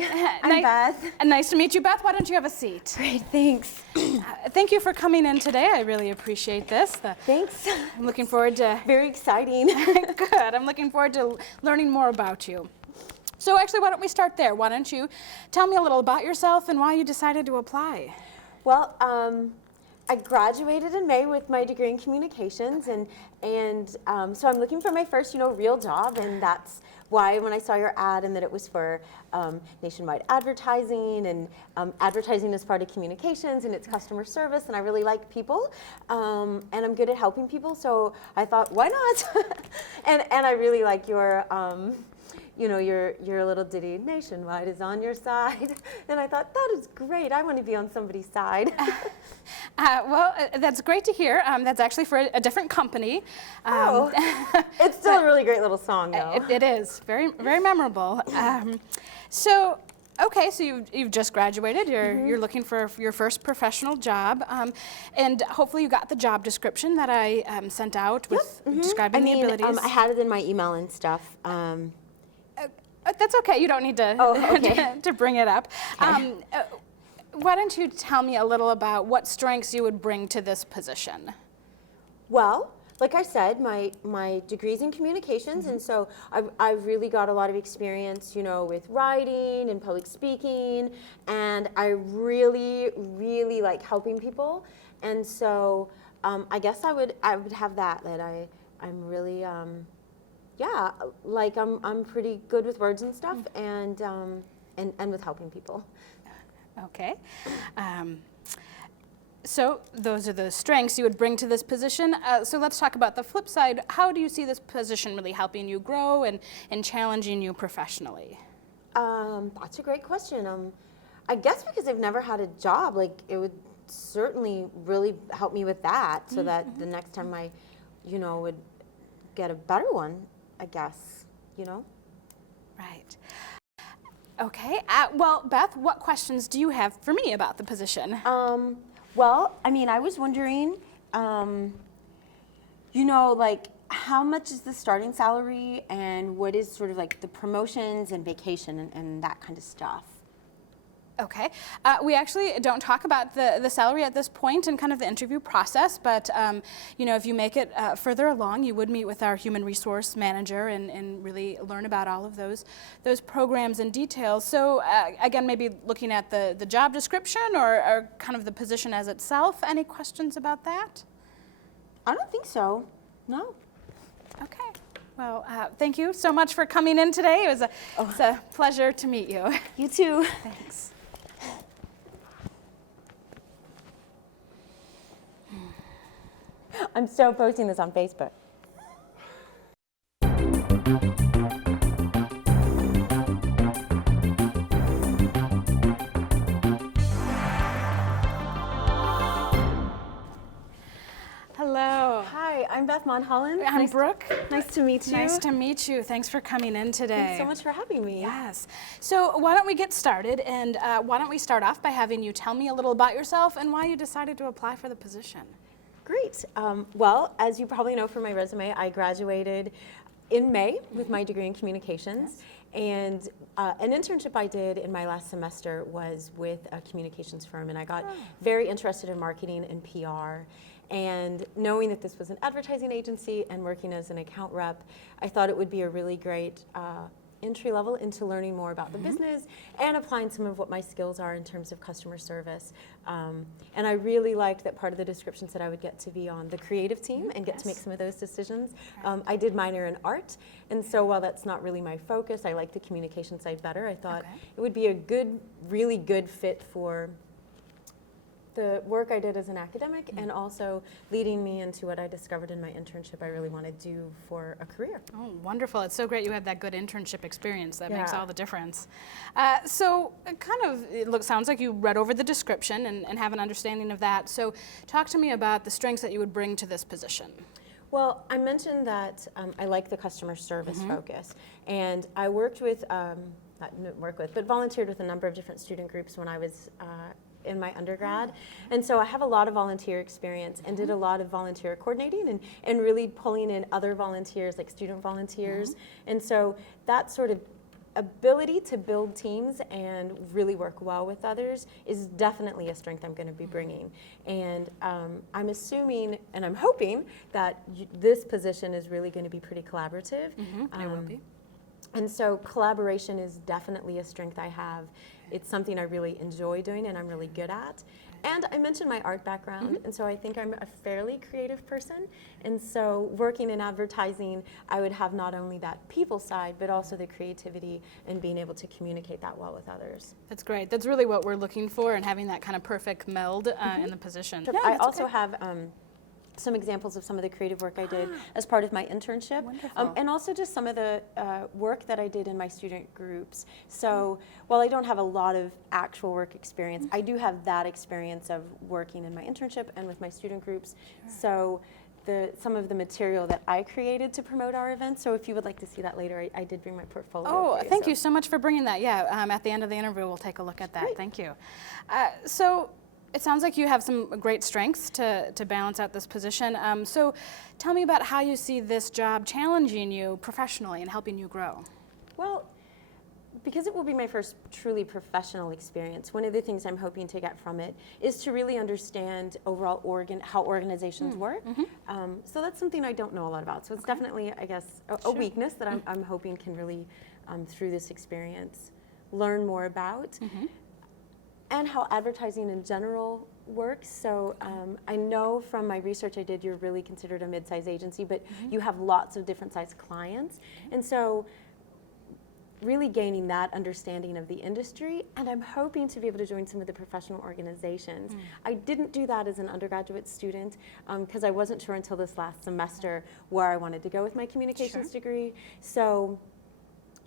Hi, I'm Beth. Nice to meet you, Beth. Why don't you have a seat? Great, thanks. Thank you for coming in today. I really appreciate this. Thanks. I'm looking forward to... Very exciting. Good. I'm looking forward to learning more about you. So actually, why don't we start there? Why don't you tell me a little about yourself and why you decided to apply? Well, I graduated in May with my degree in communications, and so I'm looking for my first, real job, and that's why when I saw your ad and that it was for nationwide advertising, and advertising is part of communications and it's customer service, and I really like people, and I'm good at helping people, so I thought, why not? and I really like your your little ditty, nationwide is on your side. And I thought, that is great. I want to be on somebody's side. Well, that's great to hear. That's actually for a different company. It's still a really great little song, though. It is. Very, very memorable. So you've just graduated. You're looking for your first professional job. And hopefully you got the job description that I sent out with describing the abilities. I had it in my email and stuff. That's okay. You don't need to, to bring it up. Okay. Why don't you tell me a little about what strengths you would bring to this position? Well, like I said, my degree's in communications, and so I've really got a lot of experience, with writing and public speaking, and I really, really like helping people, and so I guess I would have that I'm really yeah, like I'm pretty good with words and stuff, and with helping people. Okay. So those are the strengths you would bring to this position. So let's talk about the flip side. How do you see this position really helping you grow and challenging you professionally? That's a great question. I guess because I've never had a job, like it would certainly really help me with that, so that the next time I, would get a better one, I guess, Right. Okay. Well, Beth, what questions do you have for me about the position? Well, I was wondering, like how much is the starting salary, and what is sort of like the promotions and vacation and that kind of stuff? Okay. We actually don't talk about the salary at this point in kind of the interview process, but if you make it further along, you would meet with our human resource manager and really learn about all of those programs and details. So again, maybe looking at the job description or kind of the position as itself. Any questions about that? I don't think so. No. Okay. Well, thank you so much for coming in today. It was a pleasure to meet you. You too. Thanks. I'm so posting this on Facebook. Hello. Hi, I'm Beth Monhollen. I'm Brooke. Nice to meet you. Nice to meet you. Thanks for coming in today. Thanks so much for having me. Yes. So why don't we get started, and why don't we start off by having you tell me a little about yourself and why you decided to apply for the position. Great. Well, as you probably know from my resume, I graduated in May with my degree in communications. Yes. And an internship I did in my last semester was with a communications firm, and I got very interested in marketing and PR. And knowing that this was an advertising agency and working as an account rep, I thought it would be a really great entry level into learning more about the business and applying some of what my skills are in terms of customer service. And I really liked that part of the description said I would get to be on the creative team and get to make some of those decisions. I did minor in art, and so while that's not really my focus, I like the communication side better. I thought it would be a really good fit for the work I did as an academic, and also leading me into what I discovered in my internship I really want to do for a career. Oh, wonderful. It's so great you had that good internship experience. That makes all the difference. So it sounds like you read over the description and have an understanding of that. So talk to me about the strengths that you would bring to this position. Well, I mentioned that I like the customer service focus, and I worked with, but volunteered with a number of different student groups when I was in my undergrad, and so I have a lot of volunteer experience and did a lot of volunteer coordinating and really pulling in other volunteers, like student volunteers, and so that sort of ability to build teams and really work well with others is definitely a strength I'm going to be bringing. And I'm assuming and I'm hoping that this position is really going to be pretty collaborative. It will be. And so collaboration is definitely a strength I have. It's something I really enjoy doing and I'm really good at. And I mentioned my art background, and so I think I'm a fairly creative person. And so working in advertising, I would have not only that people side, but also the creativity and being able to communicate that well with others. That's great. That's really what we're looking for, and having that kind of perfect meld in the position. Sure. I also have some examples of some of the creative work I did as part of my internship. And also just some of the work that I did in my student groups. So while I don't have a lot of actual work experience, I do have that experience of working in my internship and with my student groups. So some of the material that I created to promote our event. So if you would like to see that later, I did bring my portfolio. Oh, thank you so much for bringing that. Yeah, at the end of the interview, we'll take a look at that. Great. Thank you. So it sounds like you have some great strengths to balance out this position. So tell me about how you see this job challenging you professionally and helping you grow. Well, because it will be my first truly professional experience, one of the things I'm hoping to get from it is to really understand overall how organizations work. So that's something I don't know a lot about. So it's definitely, I guess, a weakness that I'm hoping can really, through this experience, learn more about. And how advertising in general works. So I know from my research I did, you're really considered a mid-size agency, but you have lots of different size clients. And so really gaining that understanding of the industry, and I'm hoping to be able to join some of the professional organizations. I didn't do that as an undergraduate student because I wasn't sure until this last semester where I wanted to go with my communications degree. So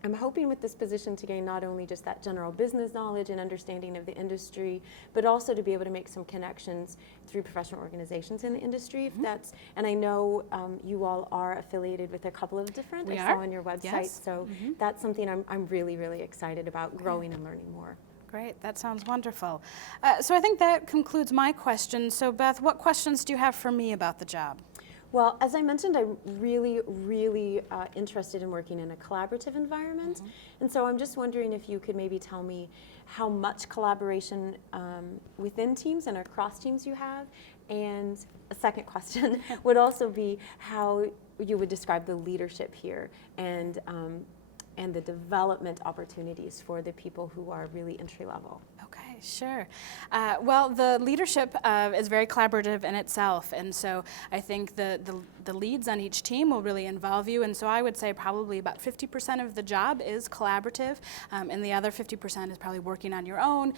I'm hoping with this position to gain not only just that general business knowledge and understanding of the industry, but also to be able to make some connections through professional organizations in the industry. If that's, and I know you all are affiliated with a couple of different, I saw on your website, so that's something I'm really, really excited about growing and learning more. Great, that sounds wonderful. So I think that concludes my questions. So Beth, what questions do you have for me about the job? Well, as I mentioned, I'm really, really interested in working in a collaborative environment. And so I'm just wondering if you could maybe tell me how much collaboration within teams and across teams you have. And a second question would also be how you would describe the leadership here and the development opportunities for the people who are really entry level. Okay, sure. Well, the leadership is very collaborative in itself, and so I think the leads on each team will really involve you, and so I would say probably about 50% of the job is collaborative, and the other 50% is probably working on your own,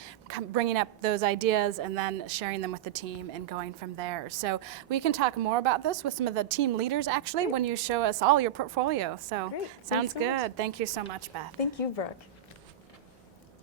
bringing up those ideas, and then sharing them with the team and going from there. So we can talk more about this with some of the team leaders, actually, when you show us all your portfolio. So Great. sounds Thanks so much. good. Thank you so much, Beth. Thank you, Brooke.